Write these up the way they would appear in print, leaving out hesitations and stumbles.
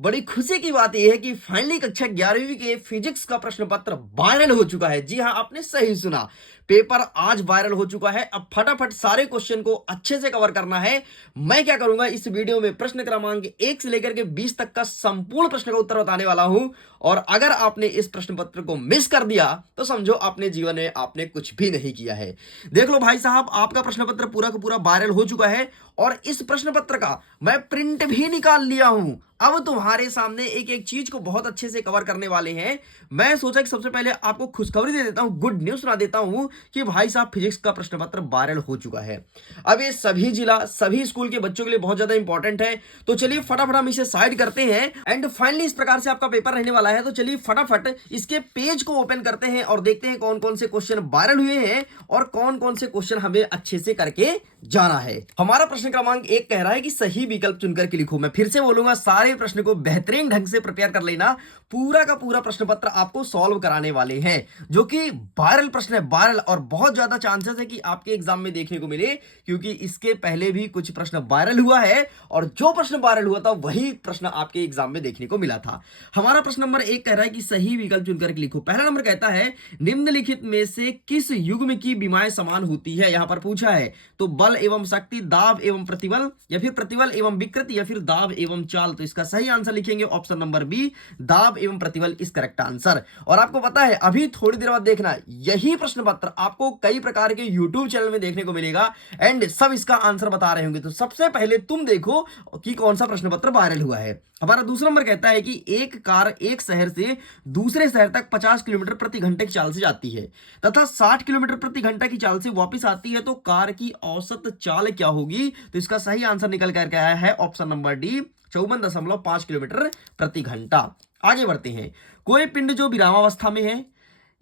बड़ी खुशी की बात यह है कि फाइनली कक्षा 11वीं के फिजिक्स का प्रश्न पत्र वायरल हो चुका है। जी हाँ, आपने सही सुना। पेपर आज वायरल हो चुका है। अब फटाफट सारे क्वेश्चन को अच्छे से कवर करना है। मैं क्या करूंगा, इस वीडियो में प्रश्न क्रमांक 1 से लेकर के 20 तक का संपूर्ण प्रश्न का उत्तर बताने वाला हूं। और अगर आपने इस प्रश्न पत्र को मिस कर दिया तो समझो अपने जीवन में आपने कुछ भी नहीं किया है। देख लो भाई साहब, आपका प्रश्न पत्र पूरा का पूरा वायरल हो चुका है और इस प्रश्न पत्र का मैं प्रिंट भी निकाल लिया हूं। अब तुम्हारे सामने एक एक चीज को बहुत अच्छे से कवर करने वाले हैं। मैं सोचा कि सबसे पहले आपको खुशखबरी दे देता हूं, गुड न्यूज सुना देता हूं कि भाई साहब फिजिक्स का प्रश्न पत्र वायरल हो चुका है। अब ये सभी जिला सभी स्कूल के बच्चों के लिए बहुत ज्यादा इंपॉर्टेंट है। तो चलिए फटाफट हम इसे साइड करते हैं एंड फाइनली इस प्रकार से आपका पेपर रहने वाला है। तो चलिए फटाफट इसके पेज को ओपन करते हैं और देखते हैं कौन कौन से क्वेश्चन वायरल हुए हैं और कौन कौन से क्वेश्चन हमें अच्छे से करके जाना है। हमारा प्रश्न क्रमांक 1 कह रहा है कि सही विकल्प चुनकर के लिखो। मैं फिर से बोलूंगा, सारे प्रश्न को बेहतरीन ढंग से प्रिपेयर कर लेना। पूरा का पूरा प्रश्न पत्र आपको सॉल्व कराने वाले हैं, जो कि वायरल प्रश्न है, वायरल, और बहुत ज्यादा चांसेस है कि आपके एग्जाम में देखने को मिले, क्योंकि इसके पहले भी कुछ प्रश्न वायरल हुआ है और जो प्रश्न वायरल हुआ था वही प्रश्न आपके एग्जाम में देखने को मिला था। हमारा प्रश्न नंबर 1 कह रहा है कि सही विकल्प चुनकर के लिखो। पहला नंबर कहता है निम्नलिखित में से किस युग्म की विमाएं समान होती है। यहां पर पूछा है तो बल एवं शक्ति, दाब एवं प्रतिबल, या फिर प्रतिबल एवं विकृति, या फिर दाब एवं चाल। तो इसका सही आंसर लिखेंगे ऑप्शन नंबर बी, दाब एवं प्रतिबल इस करेक्ट आंसर। और आपको पता है अभी थोड़ी देर बाद देखना, यही प्रश्न पत्र आपको कई प्रकार के यूट्यूब चैनल में देखने को मिलेगा एंड सब इसका आंसर बता रहे होंगे। तो सबसे पहले तुम देखो कि कौन सा प्रश्न पत्र वायरल हुआ है। हमारा दूसरा नंबर कहता है कि एक कार एक शहर से दूसरे शहर तक 50 किलोमीटर प्रति घंटे की चाल से जाती है तथा 60 किलोमीटर प्रति घंटे की चाल से वापस आती है, तो कार की औसत चाल क्या होगी। तो इसका सही आंसर निकल करके आया है ऑप्शन नंबर डी, 54.5 किलोमीटर प्रति घंटा। आगे बढ़ते हैं। कोई पिंड जो विरामावस्था में है,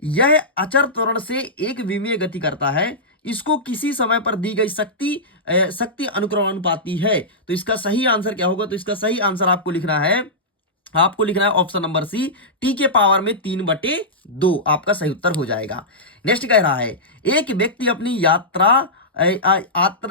यह अचर त्वरण से एक विमीय गति करता है, इसको किसी समय पर दी गई शक्ति अनुक्रमानुपाती है। तो इसका सही आंसर क्या होगा। तो इसका सही आंसर आपको लिखना है ऑप्शन नंबर सी, टी के पावर में 3/2 आपका सही उत्तर हो जाएगा। नेक्स्ट कह रहा है एक व्यक्ति अपनी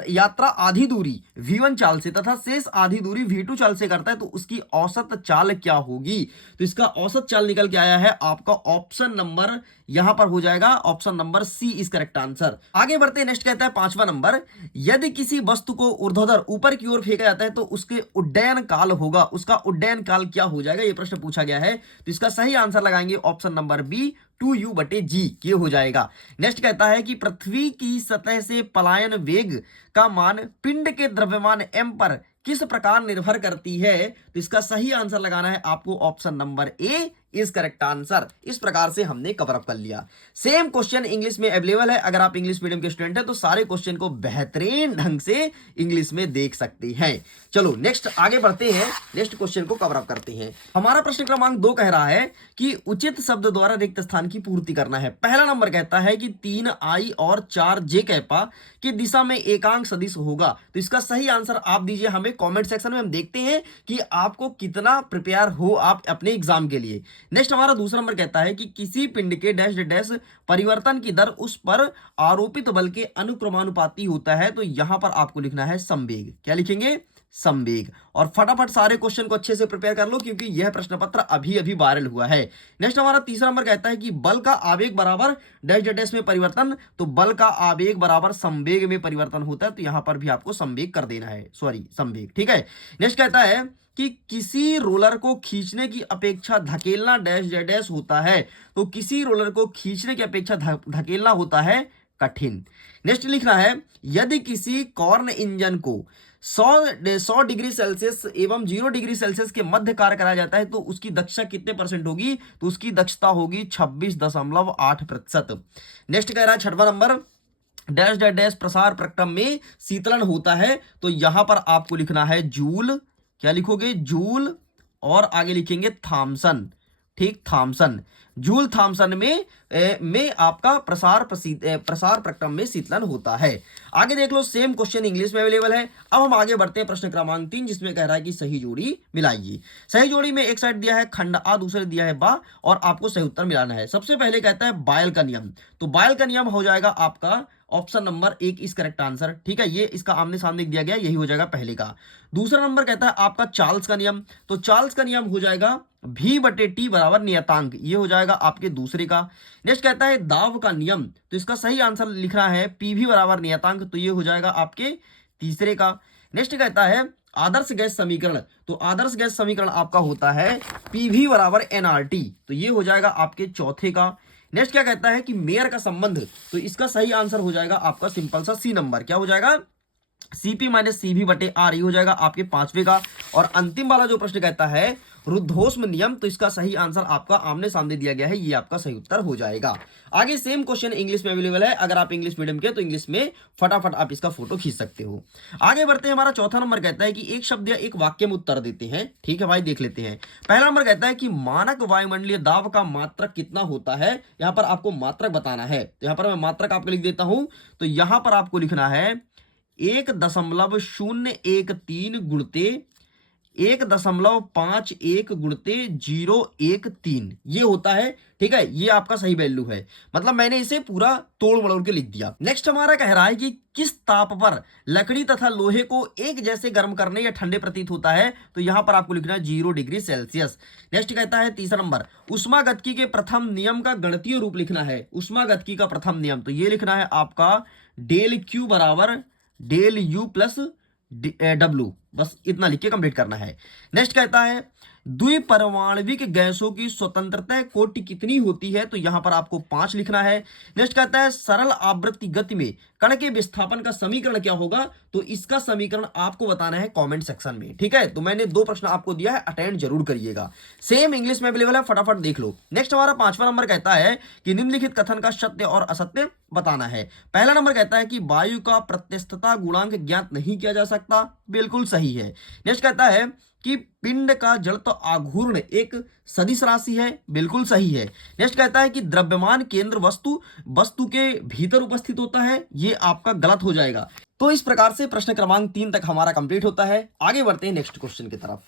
यात्रा आधी दूरी v1 चाल से तथा शेष आधी दूरी v2 चाल से करता है, तो उसकी औसत चाल क्या होगी। तो इसका औसत चाल निकल के आया है आपका ऑप्शन नंबर, यहां पर हो जाएगा option number C is correct answer. आगे बढ़ते हैं। नेक्स्ट कहता है 5वां नंबर, यदि किसी वस्तु को ऊर्ध्वाधर ऊपर की ओर फेंका जाता है तो उसके उड्डयन काल होगा, उसका उड्डयन काल क्या हो जाएगा, ये प्रश्न पूछा गया है। तो इसका सही आंसर लगाएंगे ऑप्शन नंबर बी, 2u/g ये हो जाएगा। नेक्स्ट कहता है कि पृथ्वी की सतह से पलायन वेग का मान पिंड के द्रव्यमान m पर किस प्रकार निर्भर करती है। तो इसका सही आंसर लगाना है आपको option number A is correct answer. इस प्रकार से हमने कवर अप कर लिया। सेम क्वेश्चन इंग्लिश में अवेलेबल है। अगर आप इंग्लिश मीडियम के स्टूडेंट हैं तो सारे क्वेश्चन को बेहतरीन ढंग से इंग्लिश में देख सकते हैं। चलो नेक्स्ट आगे बढ़ते हैं, नेक्स्ट क्वेश्चन को कवर अप करते हैं। हमारा प्रश्न क्रमांक 2 कह रहा है कि उचित शब्द द्वारा रिक्त स्थान की पूर्ति करना है। पहला नंबर कहता है कि 3i और 4j कैपा की दिशा में एकांक सदिश होगा। तो इसका सही आंसर आप दीजिए हमें कमेंट सेक्शन में, हम देखते हैं कि आपको कितना प्रिपेयर हो आप अपने एग्जाम के लिए। नेक्स्ट हमारा दूसरा नंबर कहता है कि किसी पिंड के डैश डैश परिवर्तन की दर उस पर आरोपित बल के अनुक्रमानुपाती होता है। तो यहां पर आपको लिखना है संवेग। क्या लिखेंगे, संवेग। और फटाफट सारे क्वेश्चन को अच्छे से प्रिपेयर कर लो क्योंकि यह प्रश्न पत्र अभी अभी वायरल हुआ है। नेक्स्ट हमारा तीसरा नंबर कहता है कि बल का आवेग बराबर डैश डैश में परिवर्तन, तो बल का आवेग बराबर संवेग में परिवर्तन होता है। तो यहां पर भी आपको संवेग कर देना है, सॉरी संवेग, ठीक है। नेक्स्ट कहता है कि किसी रोलर को खींचने की अपेक्षा धकेलना डैश डैश होता है, तो किसी रोलर को खींचने की अपेक्षा धकेलना होता है कठिन। नेक्स्ट लिखना है यदि किसी कॉर्न इंजन को 100 डिग्री सेल्सियस एवं 0 डिग्री सेल्सियस के मध्य कार्य कराया जाता है तो उसकी दक्षता कितने परसेंट होगी। तो उसकी दक्षता होगी 26.8%। नेक्स्ट कह रहा है 6वां नंबर, डैश डैश डैश प्रसार प्रक्रम में शीतलन होता है। तो यहां पर आपको लिखना है जूल। क्या लिखोगे, जूल, और आगे लिखेंगे थॉमसन। ठीक, थॉमसन, जूल थॉमसन में आपका प्रसार प्रक्रम में शीतलन होता है। आगे देख लो, सेम क्वेश्चन इंग्लिश में अवेलेबल है। अब हम आगे बढ़ते हैं प्रश्न क्रमांक 3, जिसमें कह रहा है कि सही जोड़ी मिलाइए। सही जोड़ी में एक साइड दिया है खंड आ, दूसरे दिया है बा, और आपको सही उत्तर मिलाना है। सबसे पहले कहता है बायल का नियम, तो बायल का नियम हो जाएगा आपका ऑप्शन नंबर 1 इस करेक्ट आंसर। ठीक है, ये इसका आमने सामने दिया गया, यही हो जाएगा पहले का। दूसरा नंबर कहता है आपका चार्ल्स का नियम, तो चार्ल्स का नियम हो जाएगा V/T बराबर नियतांक, ये हो जाएगा आपके दूसरे का। नेक्स्ट कहता है दाव का नियम, तो इसका सही आंसर लिखना है PV बराबर नियतांक, तो ये हो जाएगा आपके तीसरे का। नेक्स्ट कहता है आदर्श गैस समीकरण, तो आदर्श गैस समीकरण आपका होता है PV बराबर NRT, तो ये हो जाएगा आपके चौथे का। नेक्स्ट क्या कहता है कि मेयर का संबंध, तो इसका सही आंसर हो जाएगा आपका सिंपल सा सी नंबर, क्या हो जाएगा CP - CV/R, ये हो जाएगा आपके पांचवे का। और अंतिम वाला जो प्रश्न कहता है रुद्धोष्म नियम, तो इसका सही आंसर आपका आमने सामने दिया गया है, ये आपका सही उत्तर हो जाएगा। आगे सेम क्वेश्चन इंग्लिश में अवेलेबल है, अगर आप इंग्लिश मीडियम के तो इंग्लिश में फटाफट आप इसका फोटो खींच सकते हो। आगे बढ़ते हैं, हमारा चौथा नंबर कहता है कि एक शब्द या एक वाक्य में उत्तर देते हैं। ठीक है भाई, देख लेते हैं। पहला नंबर कहता है कि मानक वायुमंडलीय दाब का मात्रक कितना होता है, यहां पर आपको मात्रक बताना है। तो यहां पर मैं मात्रक आपको लिख देता हूं, तो यहां पर आपको लिखना है 1.013 गुणते 1.51 गुणते 013, ये होता है। ठीक है, ये आपका सही वैल्यू है, मतलब मैंने इसे पूरा तोड़ मड़ोड़ के लिख दिया। नेक्स्ट हमारा कह रहा है कि किस ताप पर लकड़ी तथा लोहे को एक जैसे गर्म करने या ठंडे प्रतीत होता है, तो यहां पर आपको लिखना है 0 डिग्री सेल्सियस। नेक्स्ट कहता है तीसरा नंबर उष्मागतिकी के प्रथम नियम का गणितीय रूप लिखना है। उष्मागतिकी का प्रथम नियम, तो ये लिखना है आपका डेल Q बराबर डेल U प्लस W, बस इतना लिख के कंप्लीट करना है। नेक्स्ट कहता है द्विपरमाणविक गैसों की स्वतंत्रता कोटि कितनी होती है, तो यहां पर आपको 5 लिखना है। नेक्स्ट कहता है सरल आवृत्ति गति में कण के विस्थापन का समीकरण क्या होगा, तो इसका समीकरण आपको बताना है कमेंट सेक्शन में। ठीक है, तो मैंने 2 प्रश्न आपको दिया है, अटेंड जरूर करिएगा। सेम इंग्लिश में अवेलेबल है, फटाफट देख लो। नेक्स्ट हमारा 5वां नंबर कहता है कि निम्नलिखित कथन का सत्य और असत्य बताना है। पहला नंबर कहता है कि वायु का प्रत्यस्तता गुणांक ज्ञात नहीं किया जा सकता, बिल्कुल सही है। नेक्स्ट कहता है कि पिंड का जड़त्व आघूर्ण एक सदिश राशि है, बिल्कुल सही है। नेक्स्ट कहता है कि द्रव्यमान केंद्र वस्तु के भीतर उपस्थित होता है, ये आपका गलत हो जाएगा। तो इस प्रकार से प्रश्न क्रमांक 3 तक हमारा कंप्लीट होता है। आगे बढ़ते हैं नेक्स्ट क्वेश्चन की तरफ।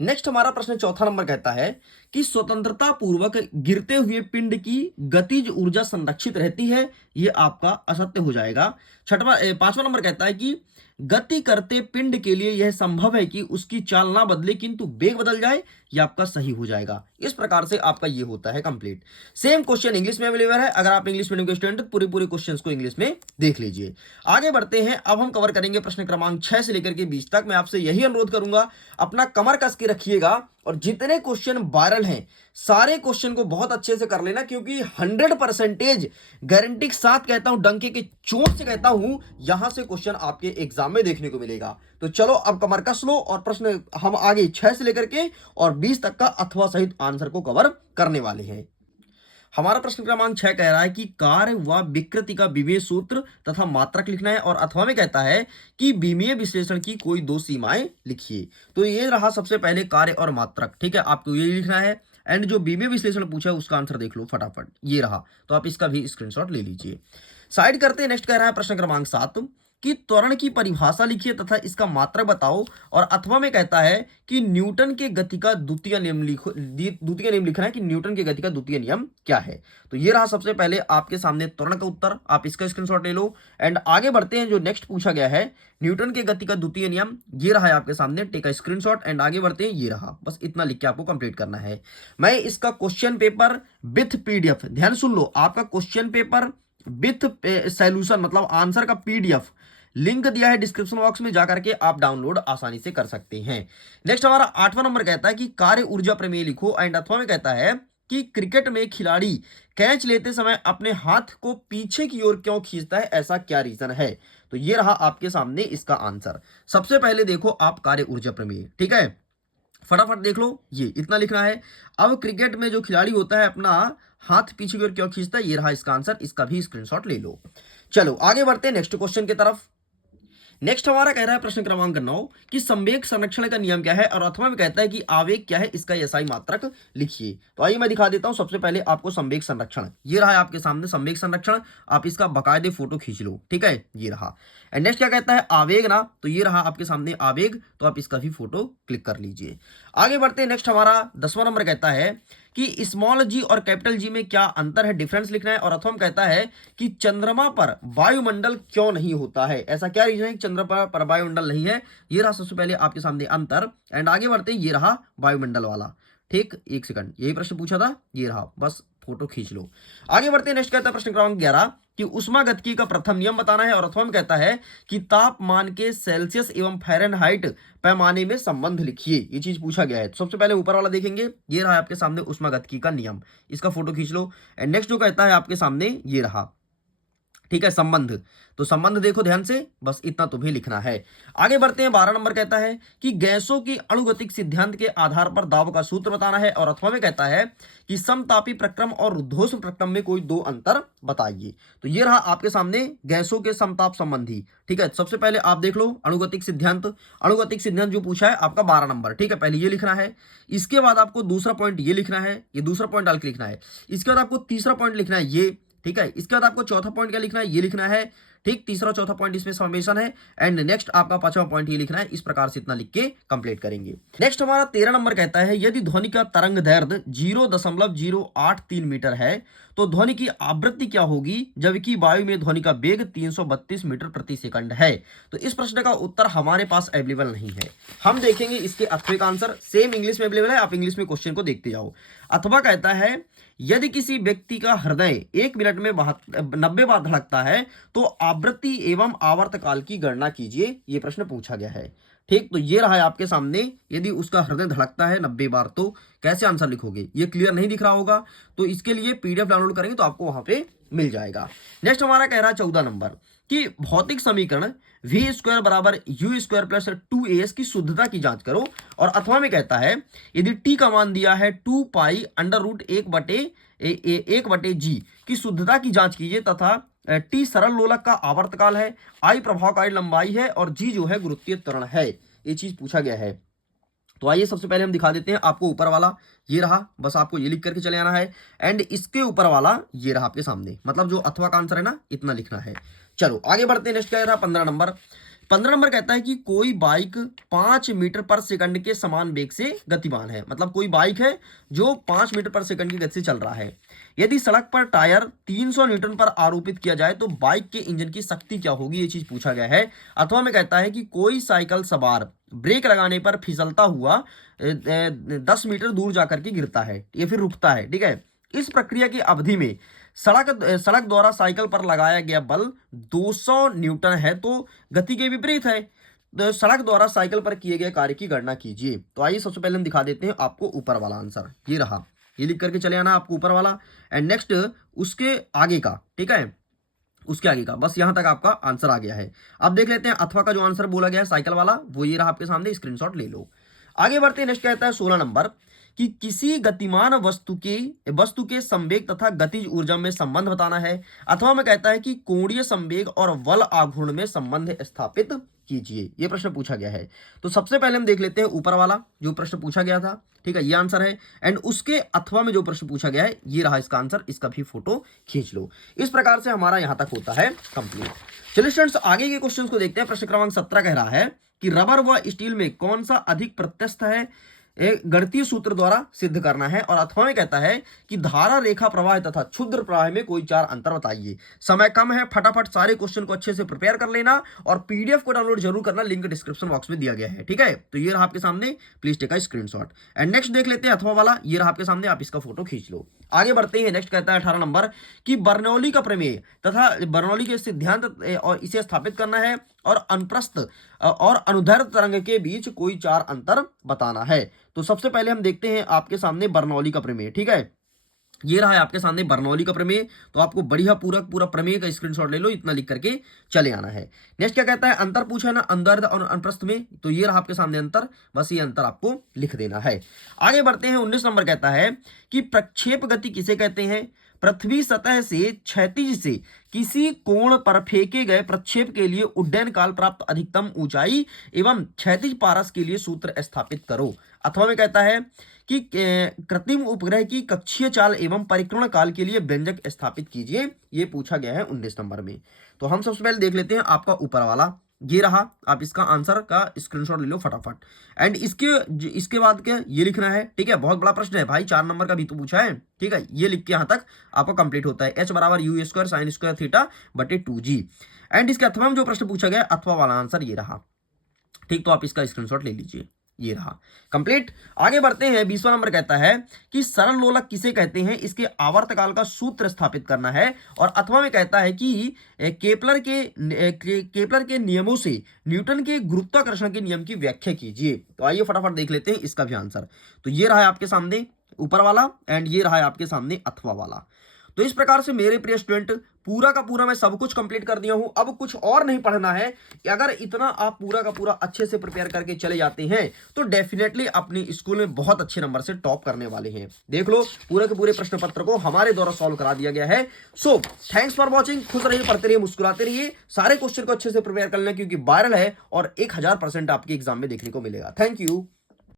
नेक्स्ट हमारा प्रश्न चौथा नंबर कहता है कि स्वतंत्रता पूर्वक गिरते हुए पिंड की गतिज ऊर्जा संरक्षित रहती है, ये आपका असत्य हो जाएगा। 5वां नंबर कहता है कि गति करते पिंड के लिए यह संभव है कि उसकी चाल ना बदले किंतु वेग बदल जाए, यह आपका सही हो जाएगा। इस प्रकार से आपका ये होता है कंप्लीट। सेम क्वेश्चन इंग्लिश में अवेलेबल है, अगर आप इंग्लिश मीडियम के स्टूडेंट तो पूरे क्वेश्चंस को इंग्लिश में देख लीजिए। आगे बढ़ते हैं, अब हम कवर करेंगे प्रश्न क्रमांक 6 से लेकर के 20 तक। मैं आपसे यही अनुरोध करूंगा, अपना कमर कस के रखिएगा और जितने क्वेश्चन वायरल हैं सारे क्वेश्चन को बहुत अच्छे से कर लेना, क्योंकि 100% गारंटी के साथ कहता हूं, डंके के चोट से कहता हूं, यहां से क्वेश्चन आपके एग्जाम में देखने को मिलेगा। तो चलो अब कमर कस लो और प्रश्न हम आगे 6 से लेकर के और 20 तक का अथवा सहित आंसर को कवर करने वाले हैं। हमारा प्रश्न क्रमांक 6 कह रहा है कि कार्य व विकृति का विमेय सूत्र तथा मात्रक लिखना है, और अथवा में कहता है कि विमेय विश्लेषण की कोई 2 सीमाएं लिखिए। तो ये रहा सबसे पहले कार्य और मात्रक। ठीक है, आपको ये लिखना है। एंड जो विमेय विश्लेषण पूछा है उसका आंसर देख लो फटाफट, ये रहा, तो आप इसका भी स्क्रीनशॉट ले लीजिए। साइड करते हैं। नेक्स्ट कह रहा है प्रश्न क्रमांक 7 कि त्वरण की परिभाषा लिखिए तथा इसका मात्रक बताओ, और अथवा में कहता है कि न्यूटन के गति का द्वितीय नियम लिखना है कि न्यूटन के गति का द्वितीय नियम क्या है। तो ये रहा सबसे पहले आपके सामने त्वरण का उत्तर, आप इसका स्क्रीनशॉट ले लो। एंड आगे बढ़ते हैं, जो नेक्स्ट पूछा गया है न्यूटन के गति का द्वितीय नियम, ये रहा है आपके सामने, टेक अ स्क्रीनशॉट। एंड आगे बढ़ते हैं, ये रहा, बस इतना लिख के आपको कंप्लीट करना है। मैं इसका क्वेश्चन पेपर विथ PDF, ध्यान सुन लो, आपका क्वेश्चन पेपर विथ सॉल्यूशन मतलब आंसर का PDF लिंक दिया है डिस्क्रिप्शन बॉक्स में, जाकर के आप डाउनलोड आसानी से कर सकते हैं। नेक्स्ट हमारा 8वां नंबर कहता है कि कार्य ऊर्जा प्रमेय लिखो। एंड अथवा में कहता है कि क्रिकेट में खिलाड़ी कैच लेते समय अपने हाथ को पीछे की ओर क्यों खींचता है, ऐसा क्या रीजन है। तो ये रहा आपके सामने इसका आंसर। सबसे पहले देखो आप कार्य ऊर्जा प्रमेय, ठीक है, फटाफट देख लो, ये इतना लिखना है। अब क्रिकेट में जो खिलाड़ी होता है अपना हाथ पीछे की ओर क्यों खींचता है, ये रहा इसका आंसर, इसका भी स्क्रीनशॉट ले लो। चलो आगे बढ़ते हैं नेक्स्ट क्वेश्चन की तरफ। नेक्स्ट हमारा कह रहा है प्रश्न क्रमांक 9 कि संवेग संरक्षण का नियम क्या है, और अथवा में कहता है कि आवेग क्या है, इसका एसआई मात्रक लिखिए। तो आइए मैं दिखा देता हूं सबसे पहले आपको संवेग संरक्षण। ये रहा है आपके सामने संवेग संरक्षण, आप इसका बकायदे फोटो खींच लो, ठीक है, ये रहा। एंड नेक्स्ट क्या कहता है, आवेग ना, तो ये रहा आपके सामने आवेग, तो आप इसका भी फोटो क्लिक कर लीजिए। आगे बढ़ते हैं, नेक्स्ट हमारा 10वां नंबर कहता है कि स्मॉल जी और कैपिटल जी में क्या अंतर है, डिफरेंस लिखना है। और अथवा में कहता है कि चंद्रमा पर वायुमंडल क्यों नहीं होता है, ऐसा क्या रीजन है कि चंद्रमा पर वायुमंडल नहीं है। ये रहा सबसे पहले आपके सामने अंतर। एंड आगे बढ़ते हैं, ये रहा वायुमंडल वाला, ठीक, एक सेकंड, यही प्रश्न पूछा था, ये रहा, बस फोटो खींच लो। आगे बढ़ते हैं, नेक्स्ट कहता है प्रश्न क्रमांक 11 कि उष्मागतिकी का प्रथम नियम बताना है। और अथवा में कहता है कि तापमान के सेल्सियस एवं फ़ारेनहाइट पैमाने में संबंध लिखिए, ये चीज पूछा गया है। तो सबसे पहले ऊपर वाला देखेंगे, ये रहा आपके सामने उष्मागतिकी का नियम, इसका फोटो खींच लो। एंड नेक्स्ट जो कहता है आपके सामने, ये रहा, ठीक है, संबंध। तो संबंध देखो ध्यान से, बस इतना तुम्हें लिखना है। आगे बढ़ते हैं, 12 नंबर कहता है कि गैसों की अणुगतिक सिद्धांत के आधार पर दाब का सूत्र बताना है। और अथवा में कहता है कि समतापी प्रक्रम और रुद्धोष्म प्रक्रम में कोई दो अंतर बताइए। तो ये रहा आपके सामने गैसों के समताप संबंधी, ठीक है। सबसे पहले आप देख लो अणुगतिक सिद्धांत, अणुगतिक सिद्धांत जो पूछा है आपका 12 नंबर, ठीक है, पहले ये लिखना है। इसके बाद आपको दूसरा पॉइंट ये लिखना है, ये दूसरा पॉइंट डाल के लिखना है। इसके बाद आपको तीसरा पॉइंट लिखना है ये, ठीक है। इसके बाद आपको चौथा पॉइंट क्या लिखना है, ये लिखना है, ठीक, तीसरा चौथा पॉइंट इसमें समेशन है। एंड नेक्स्ट आपका 5वां पॉइंट ये लिखना है। इस प्रकार से इतना लिख के कंप्लीट करेंगे। नेक्स्ट हमारा 13 नंबर कहता है यदि ध्वनि का तरंग दैर्ध्य 0.083 मीटर है तो ध्वनि की आवृत्ति क्या होगी, जबकि वायु में ध्वनि का वेग 332 मीटर प्रति सेकंड है। तो इस प्रश्न का उत्तर हमारे पास अवेलेबल नहीं है, हम देखेंगे इसके अथवा का आंसर। सेम इंग्लिश में अवेलेबल है, आप इंग्लिश में क्वेश्चन को देखते जाओ। अथवा कहता है यदि किसी व्यक्ति का हृदय 1 मिनट में 90 बार धड़कता है तो आवृत्ति एवं आवर्तकाल की गणना कीजिए, यह प्रश्न पूछा गया है, ठीक। तो ये रहा है आपके सामने, यदि उसका हृदय धड़कता है 90 बार तो कैसे आंसर लिखोगे, ये क्लियर नहीं दिख रहा होगा, तो इसके लिए पीडीएफ डाउनलोड करेंगे तो आपको वहां पे मिल जाएगा। नेक्स्ट हमारा कह रहा है 14 नंबर कि भौतिक समीकरण v² बराबर u² प्लस 2as की शुद्धता की जांच करो। और अथवा में कहता है यदि t का मान दिया है 2 पाई अंडर रूट 1/g की शुद्धता की जांच कीजिए, तथा t सरल लोलक का आवर्तकाल है, i प्रभावकारी लंबाई है और g जो है गुरुत्वीय त्वरण है। ये चीज पूछा गया है। तो आइए सबसे पहले हम दिखा देते हैं आपको ऊपर वाला, ये रहा, बस आपको ये लिख करके चले आना है। एंड इसके ऊपर वाला ये रहा आपके सामने, मतलब जो अथवा का आंसर है ना, इतना लिखना है। चलो आगे बढ़ते हैं, नेक्स्ट क्या रहा 15 नंबर। 15 नंबर कहता है कि कोई बाइक 5 मीटर पर सेकंड के समान वेग से गतिमान है, मतलब कोई बाइक है जो 5 मीटर पर सेकंड की गति से चल रहा है। यदि सड़क पर टायर 300 न्यूटन पर आरोपित किया जाए तो बाइक के इंजन की शक्ति क्या होगी, ये चीज पूछा गया है। अथवा में कहता है कि कोई साइकिल सवार ब्रेक लगाने पर फिसलता हुआ 10 मीटर दूर जाकर के गिरता है या फिर रुकता है, ठीक है। इस प्रक्रिया की अवधि में सड़क द्वारा साइकिल पर लगाया गया बल 200 न्यूटन है, तो गति के विपरीत है। तो सड़क द्वारा साइकिल पर किए गए कार्य की गणना कीजिए। तो आइए सबसे पहले हम दिखा देते हैं आपको ऊपर वाला आंसर, ये रहा, ये लिख करके चले आना आपको ऊपर वाला। एंड नेक्स्ट उसके आगे का, ठीक है, उसके आगे का, बस यहां तक आपका आंसर आ गया है। अब देख लेते हैं अथवा का जो आंसर बोला गया है साइकिल वाला, वो ये रहा आपके सामने, स्क्रीनशॉट ले लो। आगे बढ़ते हैं, नेक्स्ट कहता है 16 नंबर कि किसी गतिमान वस्तु के संवेग तथा गतिज ऊर्जा में संबंध बताना है। अथवा में कहता है कि कोणीय संवेग और बल आघूर्ण में संबंध स्थापित कीजिए, यह प्रश्न पूछा गया है। तो सबसे पहले हम देख लेते हैं ऊपर वाला जो प्रश्न पूछा गया था, ठीक है, ये आंसर है। एंड उसके अथवा में जो प्रश्न पूछा गया है, ये रहा इसका आंसर, इसका भी फोटो खींच लो। इस प्रकार से हमारा यहां तक होता है कंप्लीट। चलिए स्टूडेंट्स आगे के क्वेश्चन को देखते हैं। प्रश्न क्रमांक 17 कह रहा है कि रबर व स्टील में कौन सा अधिक प्रत्यस्थ है, एक गणितीय सूत्र द्वारा सिद्ध करना है। और अथवा में कहता है कि धारा रेखा प्रवाह तथा क्षुद्र प्रवाह में कोई 4 अंतर बताइए। समय कम है, फटाफट सारे क्वेश्चन को अच्छे से प्रिपेयर कर लेना और पीडीएफ को डाउनलोड जरूर करना, लिंक डिस्क्रिप्शन बॉक्स में दिया गया है, ठीक है। तो ये रहा आपके सामने, please take a screenshot. And next देख लेते हैं अथवा वाला, ये रहा आपके सामने, आप इसका फोटो खींच लो। आगे बढ़ते हैं, नेक्स्ट कहता है 18 नंबर कि बर्नौली का प्रमेय तथा बर्नौली के सिद्धांत और इसे स्थापित करना है और अनुप्रस्थ और अनुदैर्ध्य तरंग के बीच कोई 4 अंतर बताना है। तो सबसे पहले हम देखते हैं आपके सामने बर्नौली का प्रमेय, ठीक है, ये रहा है आपके सामने बर्नौली का प्रमेय। तो आपको बढ़िया पूरा प्रमेय का स्क्रीनशॉट ले लो, इतना लिख करके चले आना है। नेक्स्ट क्या कहता है, अंतर पूछा है ना अनुदैर्ध्य और अनुप्रस्थ में, तो ये रहा आपके सामने अंतर, बस ये अंतर आपको लिख देना है। आगे बढ़ते हैं, 19 नंबर कहता है कि प्रक्षेप गति किसे कहते हैं। पृथ्वी सतह से क्षैतिज से किसी कोण पर फेंके गए प्रक्षेप के लिए उड्डयन काल प्राप्त अधिकतम ऊंचाई एवं क्षैतिज पारस के लिए सूत्र स्थापित करो। अथवा में कहता है कि कृत्रिम उपग्रह की कक्षीय चाल एवं परिक्रमण काल के लिए व्यंजक स्थापित कीजिए। ये पूछा गया है 19 नंबर में। तो हम सबसे पहले देख लेते हैं आपका ऊपर वाला, ये रहा। आप इसका आंसर का स्क्रीनशॉट ले लो फटाफट। एंड इसके बाद क्या ये लिखना है, ठीक है। बहुत बड़ा प्रश्न है भाई, 4 नंबर का भी तो पूछा है, ठीक है। ये लिख के यहां तक आपको कंप्लीट होता है। h बराबर you square sine square theta बटे 2g। एंड इसके अथवा में जो प्रश्न पूछा गया अथवा वाला आंसर ये रहा, ठीक। तो आप इसका स्क्रीनशॉट ले लीजिए, ये रहा कंप्लीट। आगे बढ़ते हैं। 20वां नंबर कहता है कि सरल लोलक किसे कहते हैं, इसके आवर्तकाल का सूत्र स्थापित करना है। और अथवा में कहता है कि केपलर के नियमों से न्यूटन के गुरुत्वाकर्षण के नियम की व्याख्या कीजिए। तो आइए फटाफट देख लेते हैं इसका भी आंसर। तो ये रहा है आपके सामने ऊपर वाला एंड ये रहा है आपके सामने अथवा वाला। तो इस प्रकार से मेरे प्रिय स्टूडेंट पूरा का पूरा मैं सब कुछ कंप्लीट कर दिया हूं। अब कुछ और नहीं पढ़ना है कि अगर इतना आप पूरा का पूरा अच्छे से प्रिपेयर करके चले जाते हैं तो डेफिनेटली अपने स्कूल में बहुत अच्छे नंबर से टॉप करने वाले हैं। देख लो पूरे के पूरे प्रश्न पत्र को हमारे द्वारा सॉल्व करा दिया गया है। So thanks for watching. खुश रहिए, पढ़ते रहिए, मुस्कुराते रहिए, सारे क्वेश्चन को अच्छे से प्रिपेयर कर लें क्योंकि वायरल है और 1000% आपके एग्जाम में देखने को मिलेगा। Thank you.